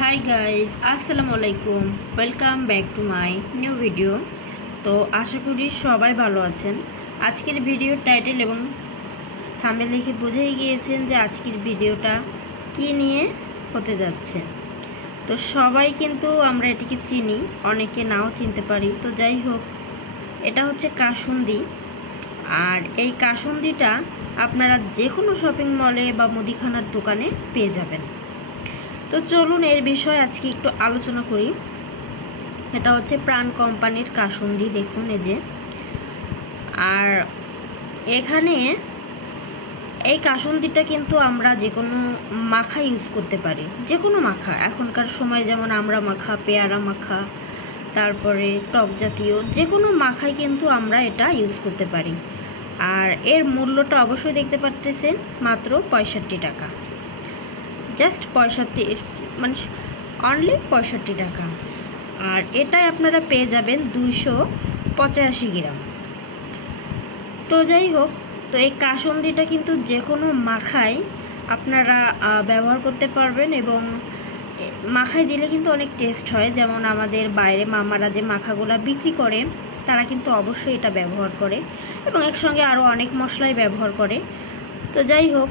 Hi guys, আসসালামু আলাইকুম। Welcome back to my new video. তো আশা করি সবাই ভালো আছেন। আজকের ভিডিওর টাইটেল এবং থাম্বনেল দেখে বুঝেই গিয়েছেন যে আজকের ভিডিওটা কি নিয়ে হতে যাচ্ছে। তো সবাই কিন্তু আমরা এটিকে চিনি, অনেকে নাও চিনতে পারি। তো যাই হোক, এটা হচ্ছে কাসুন্দি। আর এই কাসুন্দিটা আপনারা যে কোনো শপিং মলে বা মুদিখানার দোকানে পেয়ে যাবেন। তো চলুন এর বিষয়ে আজকে একটু আলোচনা করি। এটা হচ্ছে প্রাণ কোম্পানির কাসুন্দি, দেখুন এই যে। আর এখানে এই কাসুন্দিটা কিন্তু আমরা যে কোনো মাখা ইউজ করতে পারি, যে কোনো মাখা। এখনকার সময় যেমন আমরা মাখা, পেয়ারা মাখা, তারপরে টক জাতীয় যে কোনো মাখায় কিন্তু আমরা এটা ইউজ করতে পারি। আর এর মূল্যটা অবশ্যই দেখতে পারতেছেন, মাত্র 65 টাকা। জাস্ট 65, মানে অনলি 65 টাকা। আর এটাই আপনারা পেয়ে যাবেন 285 গ্রাম। তো যাই হোক, তো এই কাসুন্দিটা কিন্তু যে কোনো মাখায় আপনারা ব্যবহার করতে পারবেন এবং মাখায় দিলে কিন্তু অনেক টেস্ট হয়। যেমন আমাদের বাইরে মামারা যে মাখাগুলা বিক্রি করে তারা কিন্তু অবশ্যই এটা ব্যবহার করে এবং একসঙ্গে আরও অনেক মশলাই ব্যবহার করে। তো যাই হোক,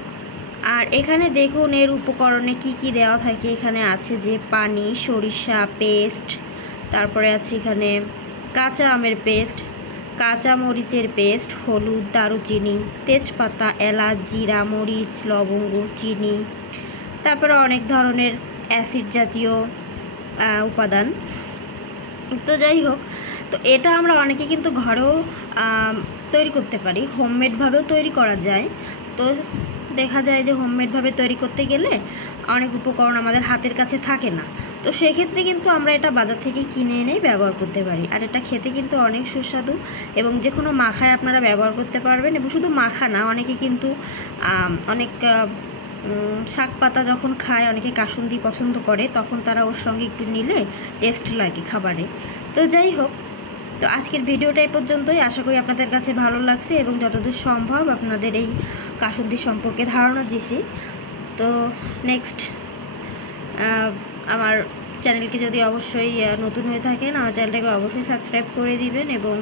আর এখানে দেখুন এর উপকরণে কি কি দেওয়া থাকে। এখানে আছে যে পানি, সরিষা পেস্ট, তারপরে আছে এখানে কাঁচা আমের পেস্ট, কাঁচা মরিচের পেস্ট, হলুদ, দারুচিনি, তেজপাতা, এলাচ, জিরা, মরিচ, লবঙ্গ, চিনি, তারপরে অনেক ধরনের অ্যাসিড জাতীয় উপাদান। তো যাই হোক, তো এটা আমরা অনেকে কিন্তু ঘরেও তৈরি করতে পারি, হোমমেডভাবেও তৈরি করা যায়। তো দেখা যায় যে হোমমেডভাবে তৈরি করতে গেলে অনেক উপকরণ আমাদের হাতের কাছে থাকে না। তো সেক্ষেত্রে কিন্তু আমরা এটা বাজার থেকে কিনে এনেই ব্যবহার করতে পারি। আর এটা খেতে কিন্তু অনেক সুস্বাদু এবং যে কোনো মাখায় আপনারা ব্যবহার করতে পারবেন। এবং শুধু মাখা না, অনেকে কিন্তু অনেক শাক পাতা যখন খায়, অনেকে কাসুন্দি পছন্দ করে, তখন তারা ওর সঙ্গে একটু নিলে টেস্ট লাগে খাবারে। তো যাই হোক, তো আজকের ভিডিওটা এই পর্যন্তই। আশা করি আপনাদের কাছে ভালো লাগছে এবং যতদূর সম্ভব আপনাদের এই কাসুন্দি সম্পর্কে ধারণা দিছি। তো নেক্সট আমার চ্যানেলকে যদি অবশ্যই নতুন হয়ে থাকেন, আমার চ্যানেলটাকে অবশ্যই সাবস্ক্রাইব করে দিবেন এবং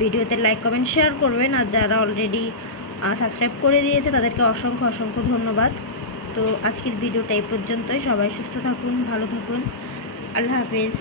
ভিডিওতে লাইক কমেন্ট শেয়ার করবেন। আর যারা অলরেডি সাবস্ক্রাইব করে দিয়েছে তাদেরকে অসংখ্য অসংখ্য ধন্যবাদ। তো আজকের ভিডিওটা এই পর্যন্তই। সবাই সুস্থ থাকুন, ভালো থাকুন, আল্লাহ হাফেজ।